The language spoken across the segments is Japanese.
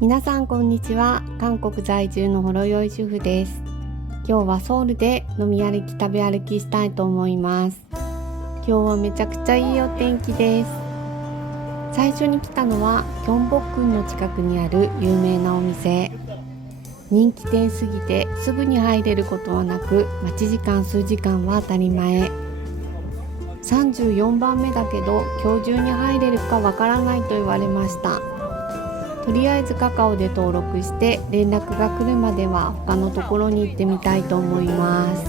皆さんこんにちは。韓国在住のほろよい主婦です。今日はソウルで飲み歩き食べ歩きしたいと思います。今日はめちゃくちゃいいお天気です。最初に来たのはキョンボックンの近くにある有名なお店。人気店すぎてすぐに入れることはなく、待ち時間数時間は当たり前。34番目だけど今日中に入れるかわからないと言われました。とりあえずカカオで登録して連絡が来るまでは他のところに行ってみたいと思います。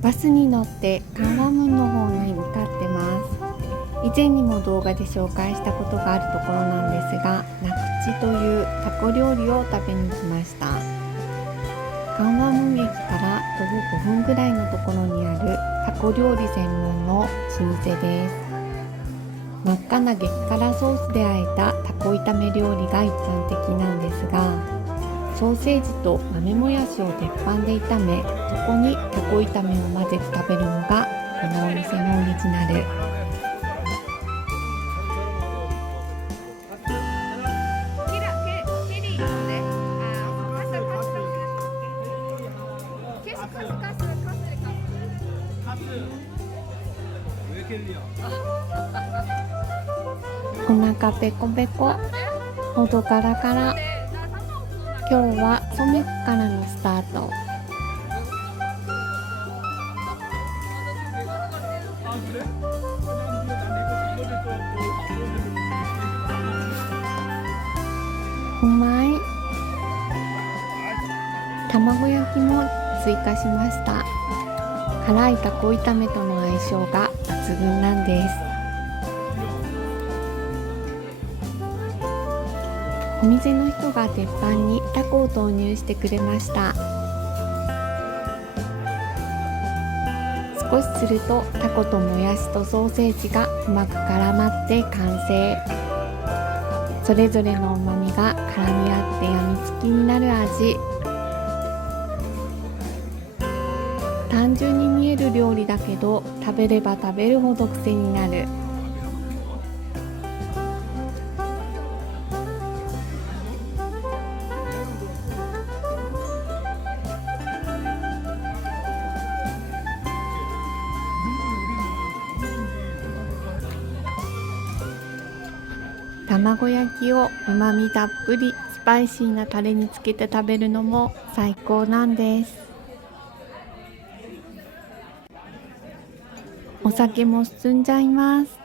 バスに乗ってカンワムンの方に向かってます。以前にも動画で紹介したことがあるところなんですが、ナクチというタコ料理を食べに来ました。カンワムン駅から徒歩5分ぐらいのところにあるタコ料理専門の老舗です。真っ赤な激辛ソースで和えたタコ炒め料理が一般的なんですが、ソーセージと豆もやしを鉄板で炒め、そこにタコ炒めを混ぜて食べるのがこのお店のオリジナル。お腹ペコペコ、喉ガラガラ。今日はソメクからのスタート。うまい。卵焼きも追加しました。辛いタコ炒めとの相性が抜群なんです。お店の人が鉄板にタコを投入してくれました。少しするとタコともやしとソーセージがうまく絡まって完成。それぞれのうまみが絡み合ってやみつきになる味。単純に見える料理だけど食べれば食べるほど癖になる。卵焼きをうまみたっぷりスパイシーなタレにつけて食べるのも最高なんです。お酒も進んじゃいます。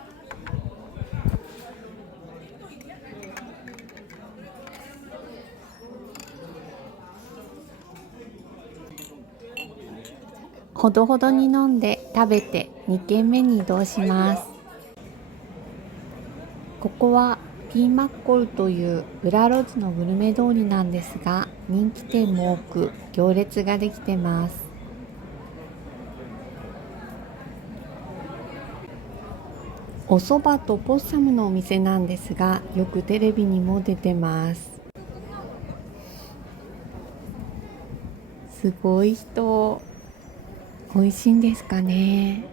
ほどほどに飲んで食べて2軒目に移動します。ここはピーマッコルというウラロズのグルメ通りなんですが、人気店も多く行列ができてます。お蕎麦とポッサムのお店なんですが、よくテレビにも出てます。すごい人。美味しいんですかね。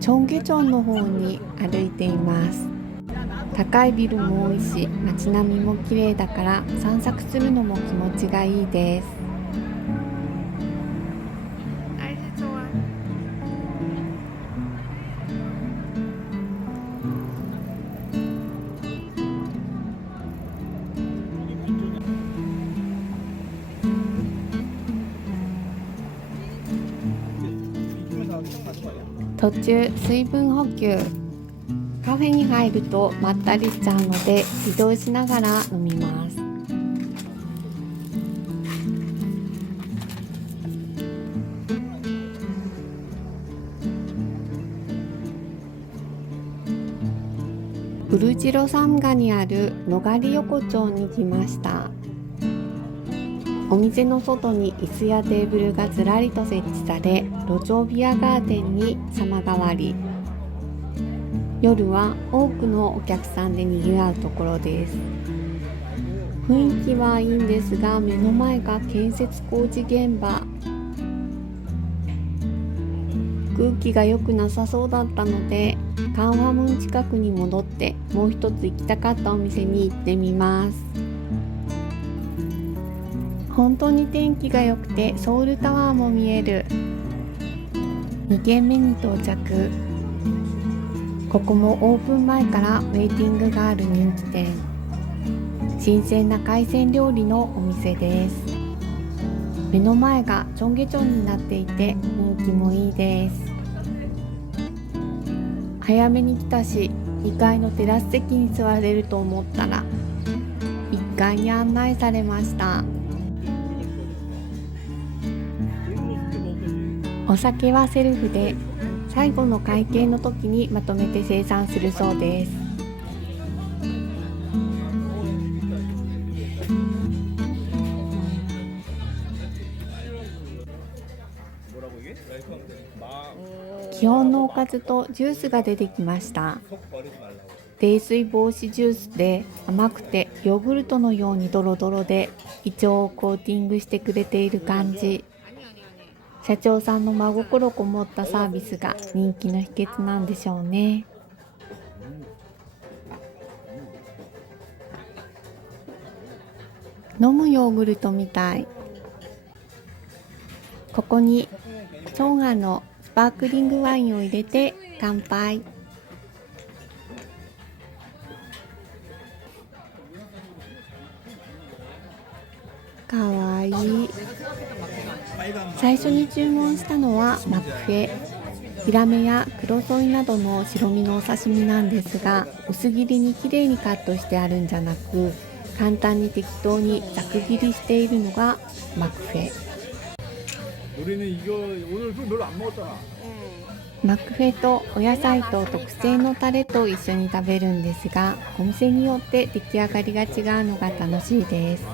チョンゲチョンの方に歩いています。高いビルも多いし、街並みも綺麗だから散策するのも気持ちがいいです。途中水分補給。カフェに入るとまったりしちゃうので移動しながら飲みます。ウルジロサムガにあるノガリ横丁に来ました。お店の外に椅子やテーブルがずらりと設置され、路上ビアガーデンに様変わり。夜は多くのお客さんで賑わうところです。雰囲気はいいんですが、目の前が建設工事現場。空気が良くなさそうだったので、カンファムン近くに戻ってもう一つ行きたかったお店に行ってみます。本当に天気が良くてソウルタワーも見える。2軒目に到着。ここもオープン前からウェイティングがある人気店。新鮮な海鮮料理のお店です。目の前がチョンゲチョンになっていて人気もいいです。早めに来たし、2階のテラス席に座れると思ったら1階に案内されました。お酒はセルフで、最後の会計の時にまとめて精算するそうです。基本のおかずとジュースが出てきました。泥酔防止ジュースで甘くてヨーグルトのようにドロドロで胃腸をコーティングしてくれている感じ。社長さんの真心こもったサービスが人気の秘訣なんでしょうね。飲むヨーグルトみたい。ここにチョンアのスパークリングワインを入れて乾杯。かわいい。最初に注文したのはマクフェ。ヒラメやクロソイなどの白身のお刺身なんですが、薄切りにきれいにカットしてあるんじゃなく、簡単に適当にざく切りしているのがマクフェ。マクフェとお野菜と特製のタレと一緒に食べるんですが、お店によって出来上がりが違うのが楽しいです。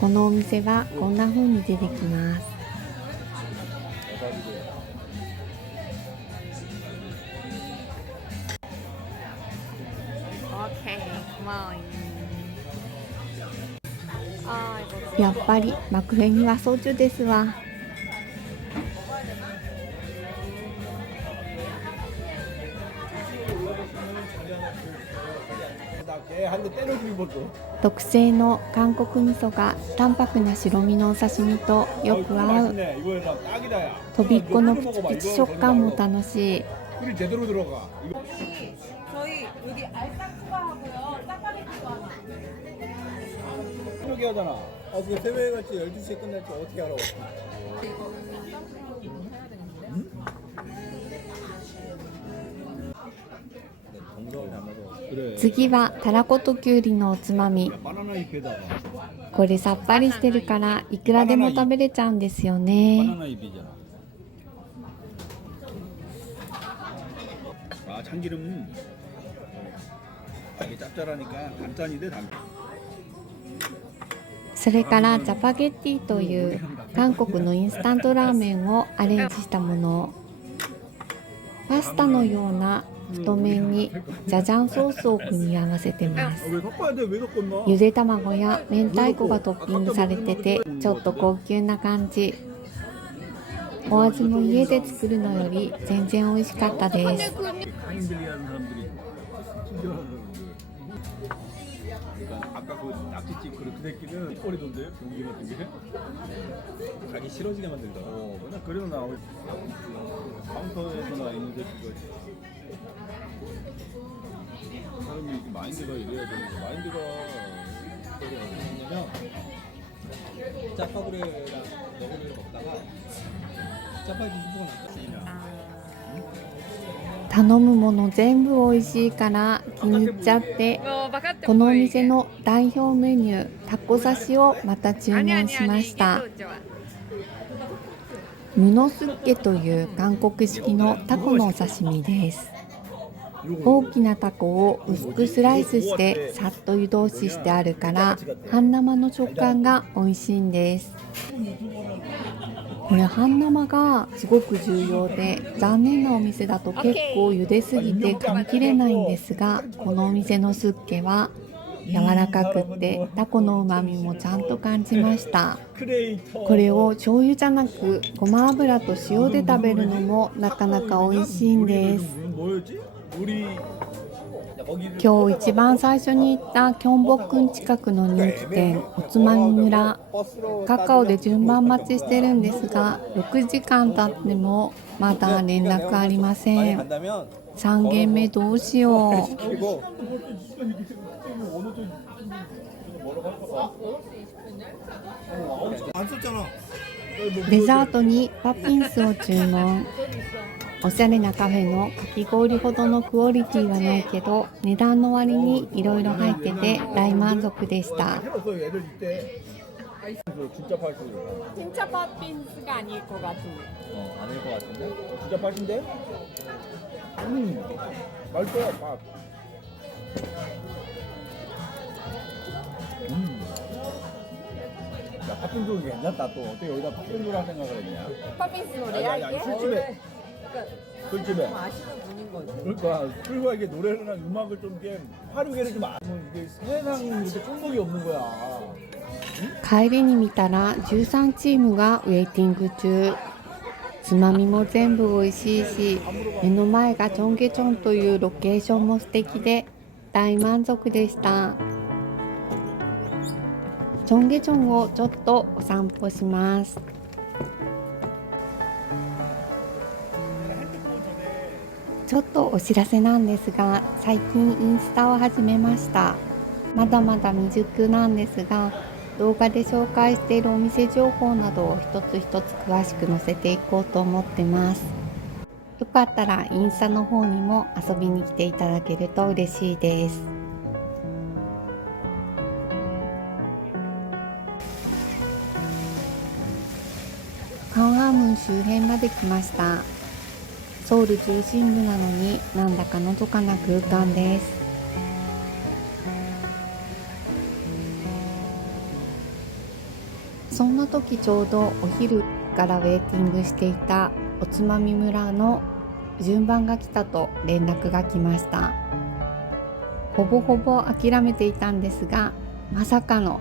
このお店はこんな風に出てきます。やっぱりマクフェにはソジュですわ。特製の韓国味噌が淡白な白身のお刺身とよく合う。とびっこのプチプチ食感も楽しい。次はたらこときゅうりのおつまみ。これさっぱりしてるからいくらでも食べれちゃうんですよね。それからチャパゲッティという韓国のインスタントラーメンをアレンジしたもの。パスタのような太麺にジャジャンソースを組み合わせてます。ゆで卵や明太子がトッピングされててちょっと高級な感じ。お味も家で作るのより全然美味しかったです。頼むもの全部美味しいから気に入っちゃって、このお店の代表メニュータコ刺しをまた注文しました。ムノスッケという韓国式のタコのお刺身です。大きなタコを薄くスライスしてさっと湯通ししてあるから半生の食感が美味しいんです。これ半生がすごく重要で、残念なお店だと結構茹ですぎて噛み切れないんですが、このお店のスッケは柔らかくってタコの旨味もちゃんと感じました。これを醤油じゃなくごま油と塩で食べるのもなかなか美味しいんです。今日一番最初に行ったキョンボックン近くの人気店おつまみ村、カカオで順番待ちしてるんですが、6時間経ってもまだ連絡ありません。3軒目どうしよう。デザートにパピンスを注文。おしゃれなカフェのかき氷ほどのクオリティはないけど、値段の割にいろいろ入ってて大満足でした。 진짜 팥빙수가 아닐 것 같은데. 아닐 것 같은데? 진짜 팥인데? 맛있어요, 팥. 야, 팥빙수 괜찮다. 또 어떻게 여기다 팥빙수라 생각을 했냐? 팥빙수 아니, 노래할게. 술집에. 술집에. 아시는 분인 거지. 그러니까 술과 이게 노래나 음악을 좀 이렇게 화류계를 좀 이게 세상 이렇게 총목이 없는 거야. 帰りに見たら13チームがウェイティング中。つまみも全部美味しいし、目の前がチョンゲチョンというロケーションも素敵で大満足でした。チョンゲチョンをちょっとお散歩します。ちょっとお知らせなんですが、最近インスタを始めました。まだまだ未熟なんですが、動画で紹介しているお店情報などを一つ一つ詳しく載せていこうと思ってます。よかったらインスタの方にも遊びに来ていただけると嬉しいです。カンアームン周辺まで来ました。ソウル中心部なのになんだかのどかな空間です。そんな時ちょうどお昼からウェイティングしていたおつまみ村の順番が来たと連絡が来ました。ほぼほぼ諦めていたんですが、まさかの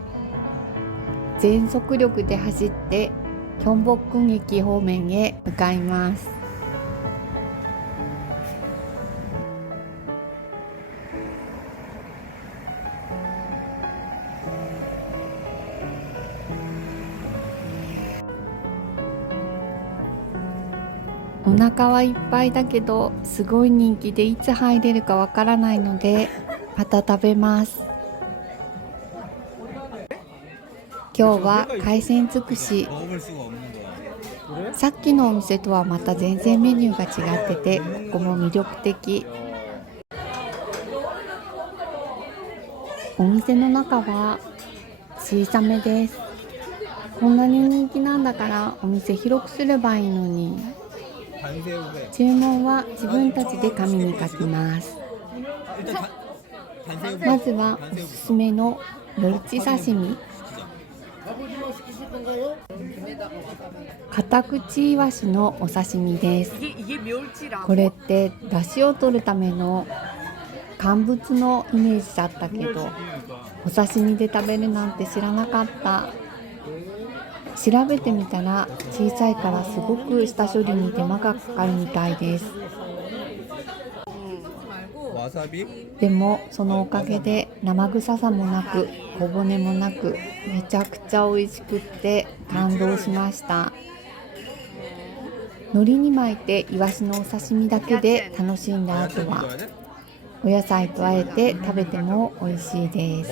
全速力で走ってキョンボックン駅方面へ向かいます。お腹はいっぱいだけどすごい人気でいつ入れるかわからないのでまた食べます。今日は海鮮尽くし。さっきのお店とはまた全然メニューが違ってて、ここも魅力的。お店の中は小さめです。こんなに人気なんだからお店広くすればいいのに。注文は自分たちで紙に書きます。まずはおすすめのメルチ刺身。カタクチイワシのお刺身です。これって出汁を取るための乾物のイメージだったけど、お刺身で食べるなんて知らなかった。調べてみたら小さいからすごく下処理に手間がかかるみたいです。でもそのおかげで生臭さもなく小骨もなくめちゃくちゃ美味しくって感動しました。海苔に巻いてイワシのお刺身だけで楽しんだ後はお野菜とあえて食べても美味しいです。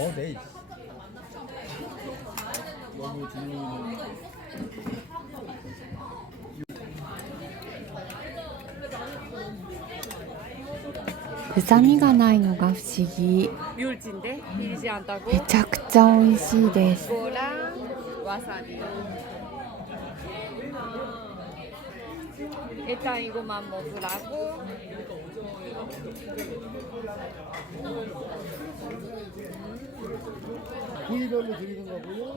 臭みがないのが不思議。めちゃくちゃ美味しいです。일단 이거만 먹으라고. 부위별로 드리는 거고요.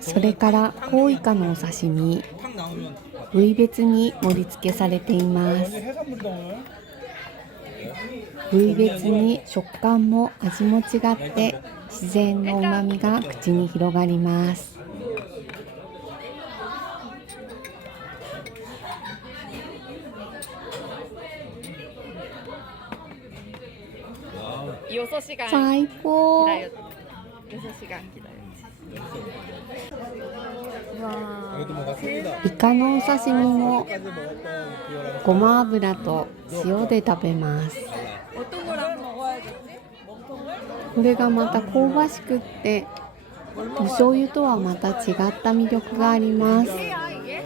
それからコウイカのお刺身、部位別に盛り付けされています。 해산물이다 오늘. 部位別に食感も味も違って自然の旨味が口に広がります。6시간 最高。 기다렸. 6시간 기다렸지. 와. 여기도 뭐 같습니다. イカのお刺身も 까지 먹었던 그거랑 ごま油と塩で食べます。 어떤 거랑 먹어야 되지? これがまた香ばしくってお醤油とはまた違った魅力があります。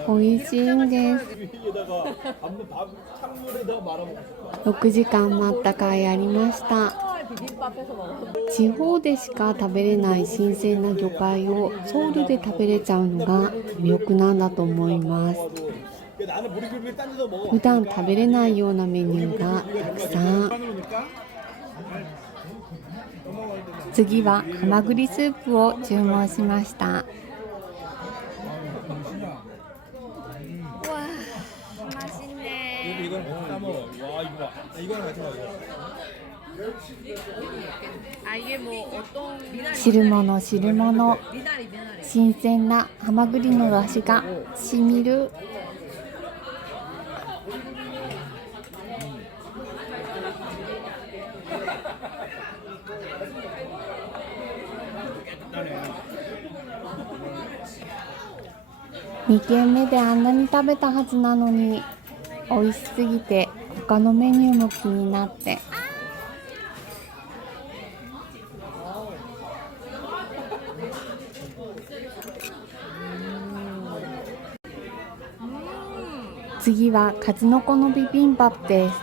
美味しいんです。 위에다가 밥 찬물에다가 말아 먹고 싶다. 6時間待った甲斐ありました。 비빔밥에서 먹었어. 地方でしか食べれない新鮮な魚介をソウルで食べれちゃうのが魅力なんだと思います。 나는 보리굴비 딴 데서 먹어. 普段食べれないようなメニューがたくさん。 次はハマグリスープを注文しました。 와, 맛있네. 이거는 같이 싸 먹어. 와 이거 봐. 이거랑 같이 먹어. 아, 이게 뭐 어떤 汁物汁物、 미나리. 新鮮なハマグリの出汁がしみる。 2軒目であんなに食べたはずなのに美味しすぎて他のメニューも気になって。 次は数の子のビビンバップです。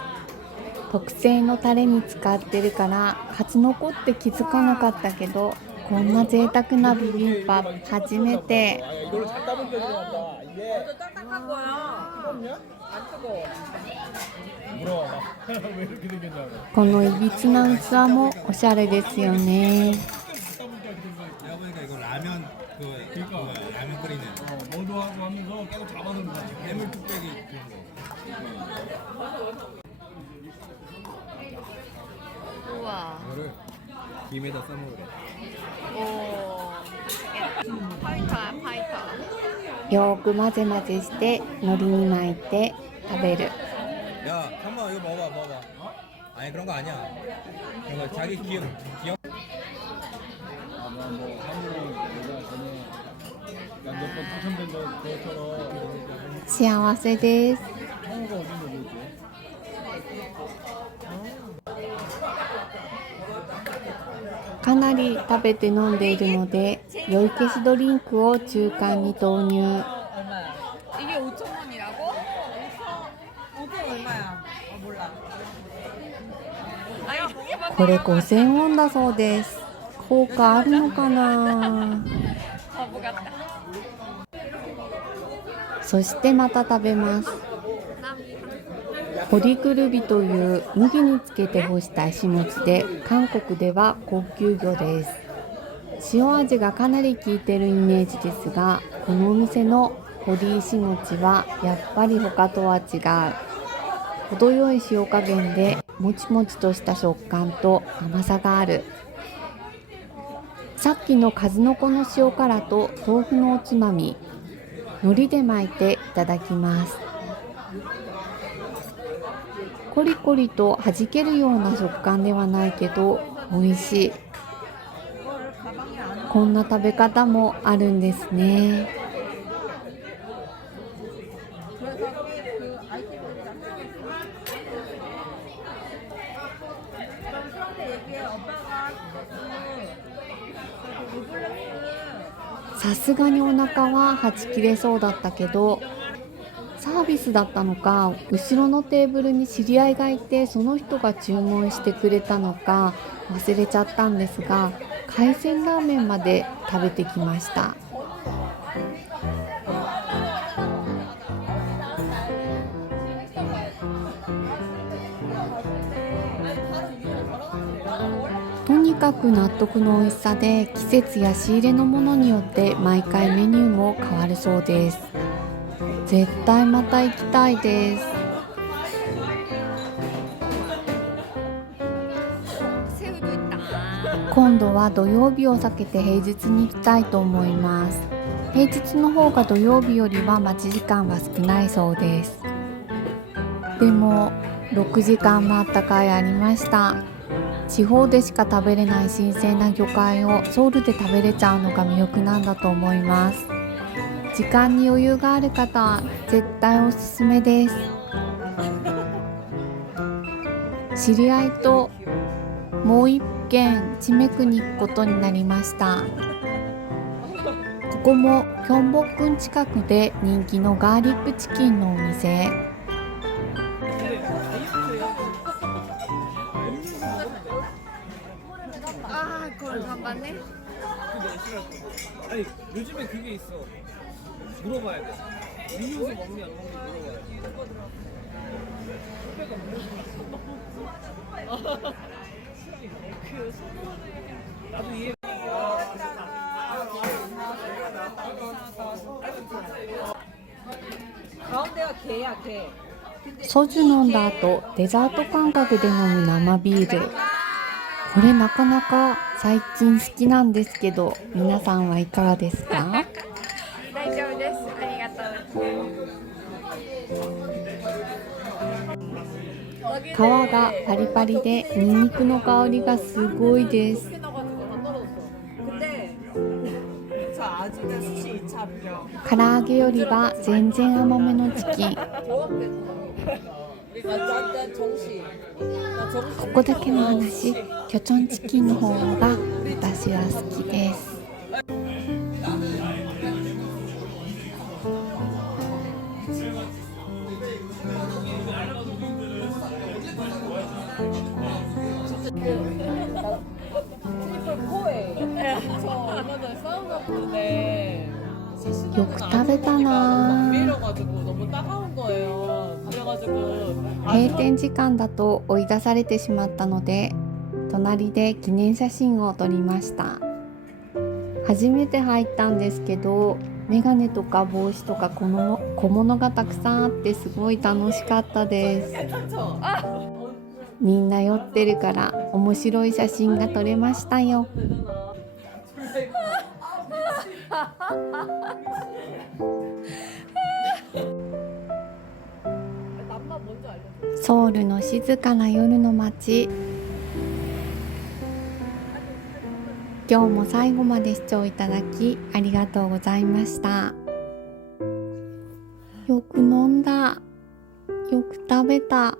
特製のタレに使ってるから数の子って気づかなかったけど、こんな贅沢なビビンバップ初めて。 이걸 다 따면 되지 않다. 이게 딱딱한 거야. 뜨겁냐? 안 뜨거워. 물어봐. 왜 이렇게 생겼냐고. このいびつな器もおしゃれですよね。 내가 보니까 이거 라면 그거야. 라면 끓이는 너도 하고 하면서 계속 잡아놓는 거지. 해물 뚝배기 그런 거. 우와. 이거를 김에다 싸먹으래. 오. 파이터야, 파이터. よーく混ぜ混ぜして海苔に巻いて食べる。 야, 잠깐만 이거 먹어봐. 아니 그런 거 아니야. 그런 거 자기 기억. 아마 뭐 한국이 내가 전에 몇번 당첨된 것처럼 幸せです。 한국가 어딘지 모르겠지. かなり食べて飲んでいるので酔い消しドリンクを中間に投入。 얼마야? 이게 5,000원이라고? 5,000 얼마야? 몰라. 아니, 고기만 これ5000ウォンだそうです。効果あるのかな。 바보 같다. そしてまた食べます。ポリクルビという麦につけて干した石餅で韓国では高級魚です。塩味がかなり効いているイメージですが、このお店のポリ石餅はやっぱり他とは違う。程よい塩加減でもちもちとした食感と甘さがある。さっきの数の子の塩辛と豆腐のおつまみ、海苔で巻いていただきます。コリコリと弾けるような食感ではないけど美味しい。こんな食べ方もあるんですね。 さすがにお腹ははち切れそうだったけど、サービスだったのか後ろのテーブルに知り合いがいてその人が注文してくれたのか忘れちゃったんですが、海鮮ラーメンまで食べてきました。 바로 위로 걸어 とにかく納得の美味しさで、季節や仕入れのものによって毎回メニューも変わるそうです。絶対また行きたいです。今度は土曜日を避けて平日に行きたいと思います。平日の方が土曜日よりは待ち時間は少ないそうです。でも6時間待った甲斐ありました。地方でしか食べれない新鮮な魚介をソウルで食べれちゃうのが魅力なんだと思います。時間に余裕がある方、絶対おすすめです。知り合いともう一軒チメクに行くことになりました。ここもキョンボックン近くで人気のガーリックチキンのお店。아, 그걸 간봤네? 아니 요즘에 그게 있어. 물어봐야 돼. 음료수 먹니 안 먹니 물어봐야 돼. 선배가 나도 이해. 가운데가 개야, 개. ソジュ飲んだ後、デザート感覚で飲む生ビール。これなかなか最近好きなんですけど、皆さんはいかがですか？大丈夫です。ありがとう。皮がパリパリでニンニクの香りがすごいです。 근데 저 아직은 수시 2차 합격. 唐揚げよりは全然甘めのチキン。 난 정시. 나 정시. ここだけの話、キョチョンチキンの方が私は好きです。よく食べたな。 閉店時間だと追い出されてしまったので、隣で記念写真を撮りました。初めて入ったんですけど、メガネとか帽子とか小物がたくさんあってすごい楽しかったです。みんな酔ってるから面白い写真が撮れましたよ。ソウルの静かな夜の街。今日も最後まで視聴いただきありがとうございました。よく飲んだ。よく食べた。